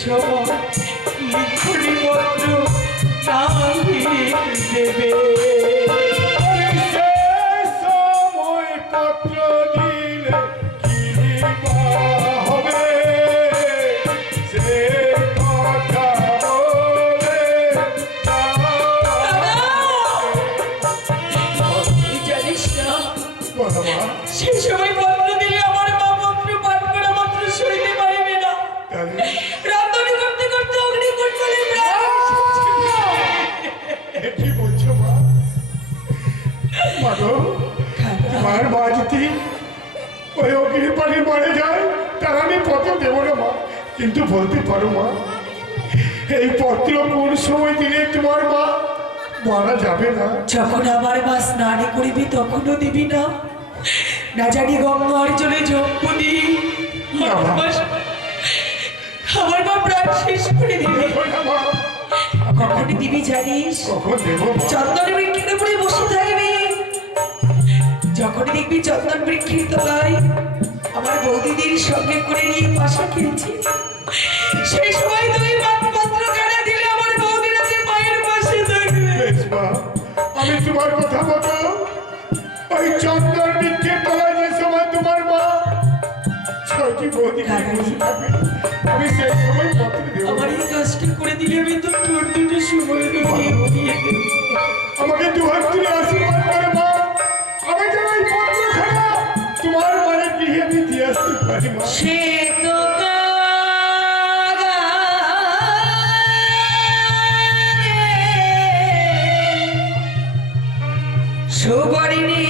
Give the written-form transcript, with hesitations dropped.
সময় লিখনি পত্র না দেবে সময় পত্র দিলে কি বা হবে সে কথা বলে জানিস না বাবা সেই সময় পত্র দিলে আমার মা পত্র পাঠ করা মাত্র সইতে পারবে না তাহলে রান্ধনি করতে করতে অগ্নিকুণ্ড চলে কি বলছো মা মাগো মার মা যদি ওই অগ্নি পানির মারে যায় তার আমি পত্র দেবো না মা কিন্তু বলতে পারো মা এই পত্র কোন সময় দিলে তোমার মা মারা যাবে না যখন আমার মা স্নান করিবি তখনও দিবি না না জানি গঙ্গার জলে জম্পদি আমার মা প্রাণ শেষ করে দিবি দেবো না মা কখন দিবি জানিস কখন দেবো মা চন্দন বৃক্ষের উপরে বসে থাকবি যখন দেখবি চন্দন বৃক্ষের তলায় আমার বৌদিদির সঙ্গে করে নিয়ে পাশা খেলছি সেই সময় তুই পত্র কাটা দিলে আমার বৌদিরা যে মায়ের পাশে থাকবে বেশ মা আমি তোমার কথা মতো ওই চন্দন বৃক্ষের তলায় যে সময় তোমার মা ছয়টি বৌদি বসে থাকবে আমি সেই সময় পত্র দেবো আমার এই কাজটা করে দিলে আমি তো তোর দুটো সময় দিয়ে দেবো আমাকে দুহাত তুলে আশীর্বাদ করে মা আমি যেন এই পত্রখানা তোমার মায়ের গৃহে আমি দিয়ে আসতে পারি মা সে তো সুবর্ণী